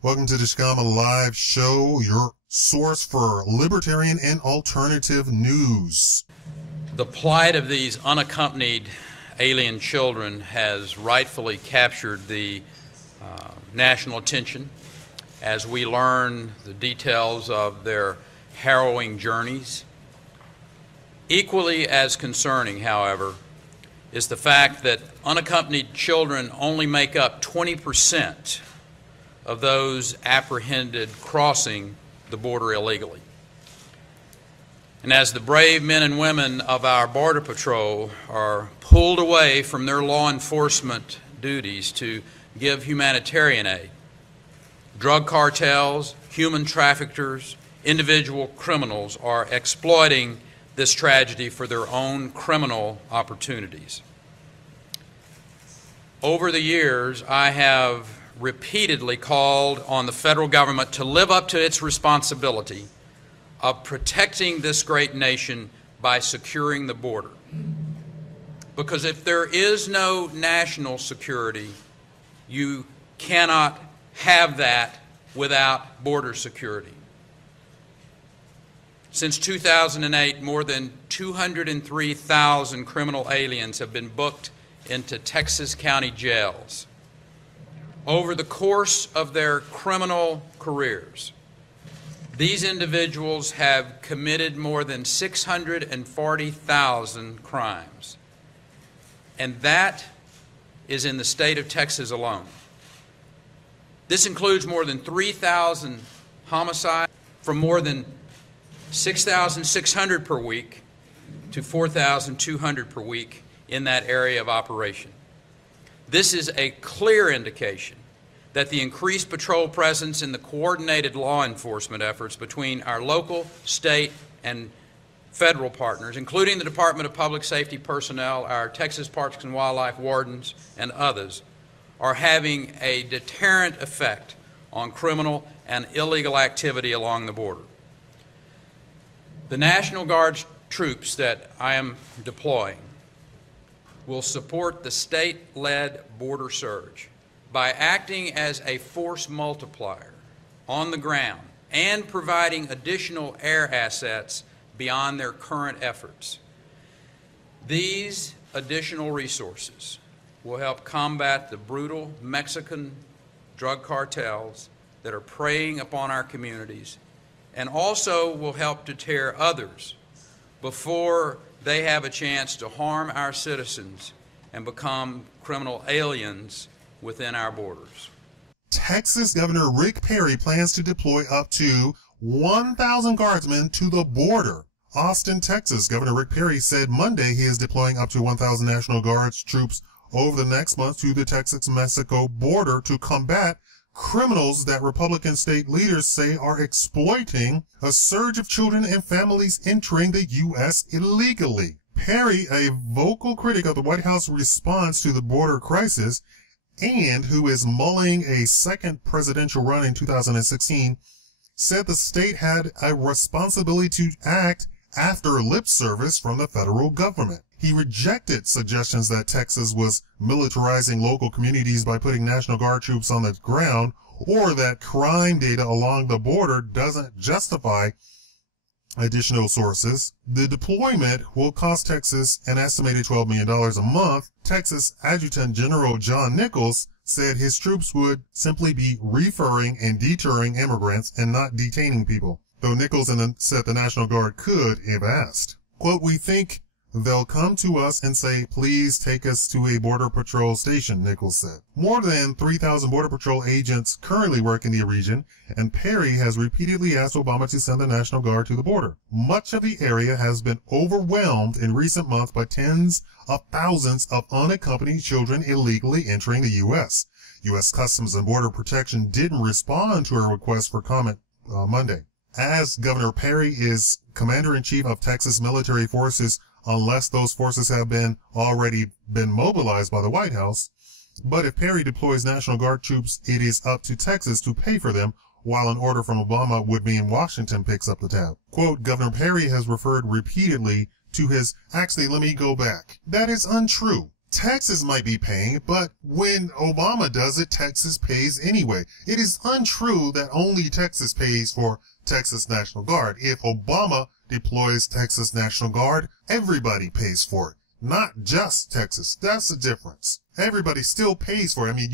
Welcome to the Shikama Live Show, your source for libertarian and alternative news. The plight of these unaccompanied alien children has rightfully captured the national attention as we learn the details of their harrowing journeys. Equally as concerning, however, is the fact that unaccompanied children only make up 20% of those apprehended crossing the border illegally. And as the brave men and women of our Border Patrol are pulled away from their law enforcement duties to give humanitarian aid, drug cartels, human traffickers, individual criminals are exploiting this tragedy for their own criminal opportunities. Over the years, I have repeatedly called on the federal government to live up to its responsibility of protecting this great nation by securing the border. Because if there is no national security, you cannot have that without border security. Since 2008, more than 203,000 criminal aliens have been booked into Texas county jails. Over the course of their criminal careers, these individuals have committed more than 640,000 crimes. And that is in the state of Texas alone. This includes more than 3,000 homicides, from more than 6,600 per week to 4,200 per week in that area of operation. This is a clear indication that the increased patrol presence in the coordinated law enforcement efforts between our local, state, and federal partners, including the Department of Public Safety personnel, our Texas Parks and Wildlife wardens, and others, are having a deterrent effect on criminal and illegal activity along the border. The National Guard troops that I am deploying will support the state-led border surge by acting as a force multiplier on the ground and providing additional air assets beyond their current efforts. These additional resources will help combat the brutal Mexican drug cartels that are preying upon our communities, and also will help deter others before they have a chance to harm our citizens and become criminal aliens within our borders. Texas Governor Rick Perry plans to deploy up to 1,000 guardsmen to the border. Austin, Texas. Governor Rick Perry said Monday he is deploying up to 1,000 National Guards troops over the next month to the Texas-Mexico border to combat criminals that Republican state leaders say are exploiting a surge of children and families entering the U.S. illegally. Perry, a vocal critic of the White House response to the border crisis and who is mulling a second presidential run in 2016, said the state had a responsibility to act after lip service from the federal government. He rejected suggestions that Texas was militarizing local communities by putting National Guard troops on the ground, or that crime data along the border doesn't justify additional sources. The deployment will cost Texas an estimated $12 million a month. Texas Adjutant General John Nichols said his troops would simply be referring and deterring immigrants and not detaining people, though Nichols said the National Guard could if asked. Quote, "We think they'll come to us and say, please take us to a Border Patrol station," Nichols said. More than 3,000 Border Patrol agents currently work in the region, and Perry has repeatedly asked Obama to send the National Guard to the border. Much of the area has been overwhelmed in recent months by tens of thousands of unaccompanied children illegally entering the U.S. U.S. Customs and Border Protection didn't respond to a request for comment Monday. As Governor Perry is Commander-in-Chief of Texas military forces, unless those forces have already been mobilized by the White House. But if Perry deploys National Guard troops, it is up to Texas to pay for them, while an order from Obama would mean Washington picks up the tab. Quote, "Governor Perry has referred repeatedly to his, actually, let me go back. That is untrue. Texas might be paying, but when Obama does it, Texas pays anyway. It is untrue that only Texas pays for Texas National Guard. If Obama deploys Texas National Guard, everybody pays for it. Not just Texas. That's the difference. Everybody still pays for it. I mean,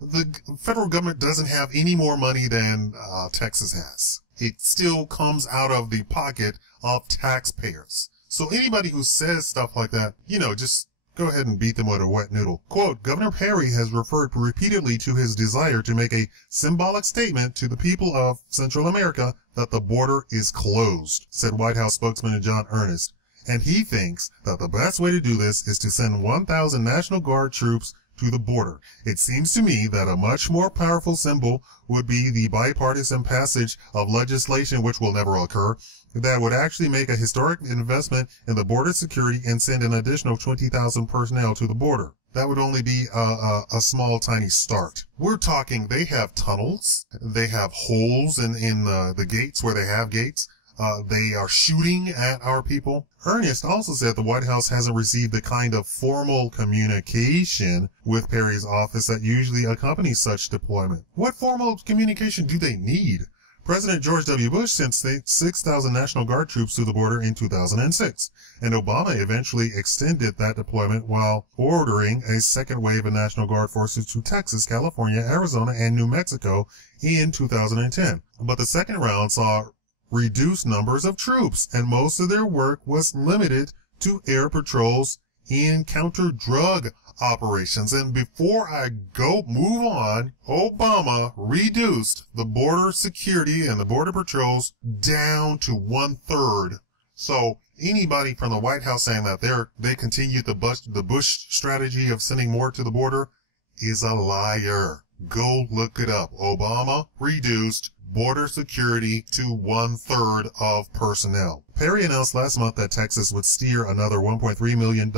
the federal government doesn't have any more money than Texas has. It still comes out of the pocket of taxpayers. So anybody who says stuff like that, just go ahead and beat them with a wet noodle. Quote, Governor Perry has referred repeatedly to his desire to make a symbolic statement to the people of Central America that the border is closed, said White House spokesman John Earnest. And he thinks that the best way to do this is to send 1,000 National Guard troops to the border. It seems to me that a much more powerful symbol would be the bipartisan passage of legislation, which will never occur, that would actually make a historic investment in the border security and send an additional 20,000 personnel to the border. That would only be a small, tiny start. We're talking they have tunnels, they have holes in the gates where they have gates. They are shooting at our people. Ernest also said the White House hasn't received the kind of formal communication with Perry's office that usually accompanies such deployment. What formal communication do they need? President George W. Bush sent 6,000 National Guard troops to the border in 2006, and Obama eventually extended that deployment while ordering a second wave of National Guard forces to Texas, California, Arizona, and New Mexico in 2010. But the second round saw reduced numbers of troops, and most of their work was limited to air patrols in counter-drug operations. And before I move on, Obama reduced the border security and the border patrols down to 1/3. So anybody from the White House saying that they continued the Bush strategy of sending more to the border is a liar. Go look it up. Obama reduced border security to 1/3 of personnel. Perry announced last month that Texas would steer another $1.3 million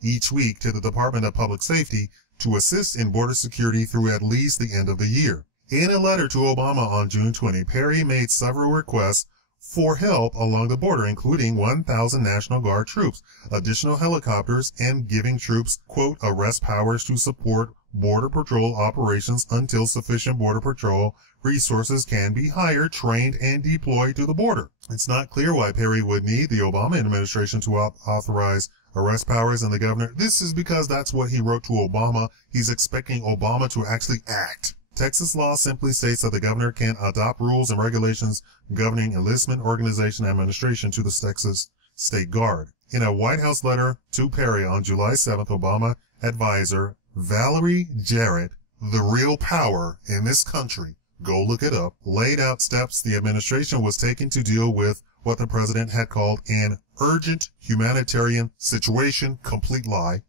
each week to the Department of Public Safety to assist in border security through at least the end of the year. In a letter to Obama on June 20, Perry made several requests for help along the border, including 1,000 National Guard troops, additional helicopters, and giving troops, quote, arrest powers to support Border Patrol operations until sufficient Border Patrol resources can be hired, trained, and deployed to the border. It's not clear why Perry would need the Obama administration to authorize arrest powers and the governor. This is because that's what he wrote to Obama. He's expecting Obama to actually act. Texas law simply states that the governor can adopt rules and regulations governing enlistment, organization, and administration to the Texas State Guard. In a White House letter to Perry on July 7th, Obama advisor Valerie Jarrett, the real power in this country, go look it up, laid out steps the administration was taking to deal with what the president had called an urgent humanitarian situation, complete lie,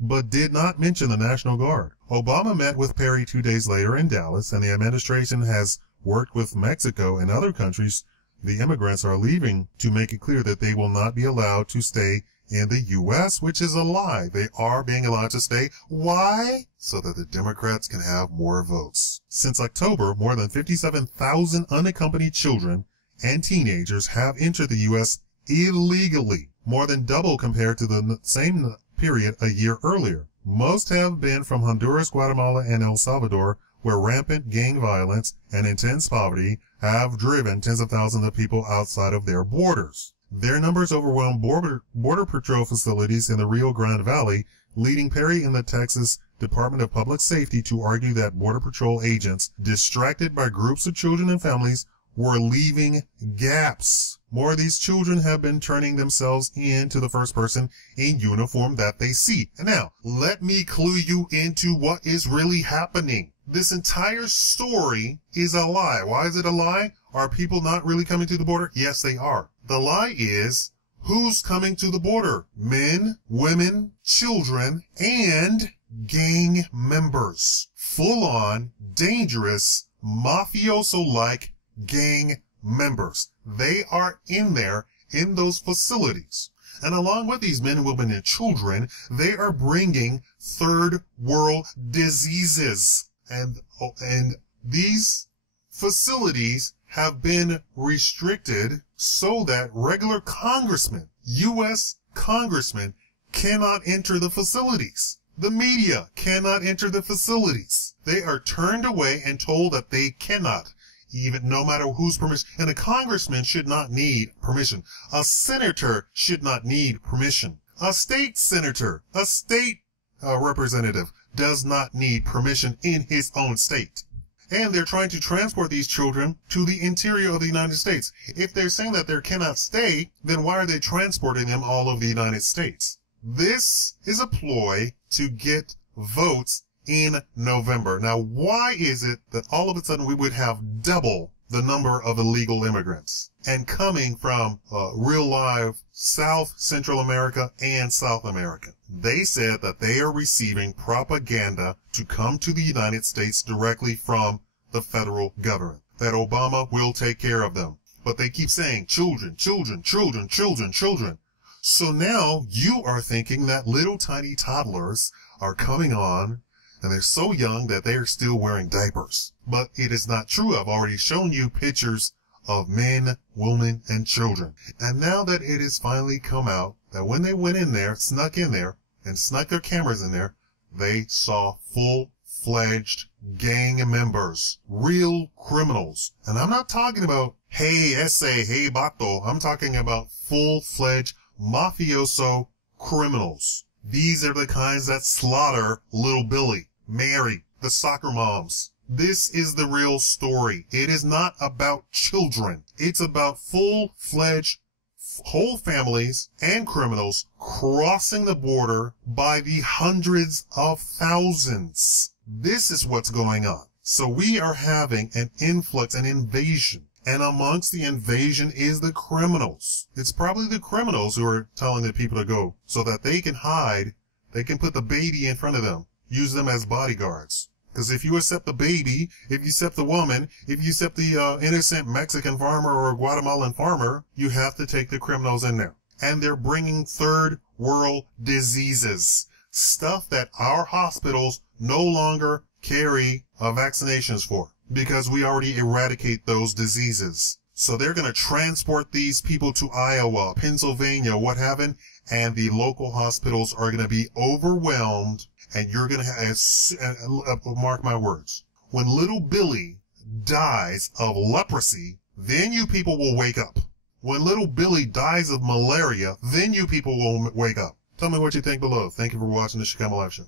but did not mention the National Guard. Obama met with Perry 2 days later in Dallas, and the administration has worked with Mexico and other countries the immigrants are leaving to make it clear that they will not be allowed to stay in the U.S., which is a lie. They are being allowed to stay. Why? So that the Democrats can have more votes. Since October, more than 57,000 unaccompanied children and teenagers have entered the U.S. illegally, more than double compared to the same period a year earlier. Most have been from Honduras, Guatemala, and El Salvador, where rampant gang violence and intense poverty have driven tens of thousands of people outside of their borders. Their numbers overwhelm border patrol facilities in the Rio Grande Valley, leading Perry and the Texas Department of Public Safety to argue that Border Patrol agents, distracted by groups of children and families, were leaving gaps. More of these children have been turning themselves in to the first person in uniform that they see. And now, let me clue you into what is really happening. This entire story is a lie. Why is it a lie? Are people not really coming to the border? Yes, they are. The lie is, who's coming to the border? Men, women, children, and gang members. Full-on, dangerous, mafioso-like gang members. They are in there in those facilities. And along with these men, women, and children, they are bringing third world diseases. And these facilities have been restricted so that regular congressmen, U.S. congressmen, cannot enter the facilities. The media cannot enter the facilities. They are turned away and told that they cannot, even no matter whose permission. And a congressman should not need permission. A senator should not need permission. A state senator, a state representative does not need permission in his own state. And they're trying to transport these children to the interior of the United States. If they're saying that they cannot stay, then why are they transporting them all over the United States? This is a ploy to get votes in November. Now, why is it that all of a sudden we would have double the number of illegal immigrants and coming from real live South Central America and South America? They said that they are receiving propaganda to come to the United States directly from the federal government, that Obama will take care of them. But they keep saying children, children, children, children, children. So now you are thinking that little tiny toddlers are coming on and they're so young that they are still wearing diapers. But it is not true. I've already shown you pictures of men, women, and children. And now that it has finally come out that when they went in there, snuck in there, and snuck their cameras in there, they saw full-fledged gang members, real criminals. And I'm not talking about, hey, ese, hey, bato. I'm talking about full-fledged mafioso criminals. These are the kinds that slaughter little Billy, Mary, the soccer moms. This is the real story. It is not about children. It's about full-fledged whole families and criminals crossing the border by the hundreds of thousands. This is what's going on. So we are having an influx, an invasion. And amongst the invasion is the criminals. It's probably the criminals who are telling the people to go so that they can hide. They can put the baby in front of them, use them as bodyguards. Because if you accept the baby, if you accept the woman, if you accept the innocent Mexican farmer or Guatemalan farmer, you have to take the criminals in there. And they're bringing third world diseases, stuff that our hospitals no longer carry vaccinations for, because we already eradicate those diseases. So they're going to transport these people to Iowa, Pennsylvania, what have you, and the local hospitals are going to be overwhelmed. And you're going to have, mark my words, when little Billy dies of leprosy, then you people will wake up. When little Billy dies of malaria, then you people will wake up. Tell me what you think below. Thank you for watching the Shikama Live Show.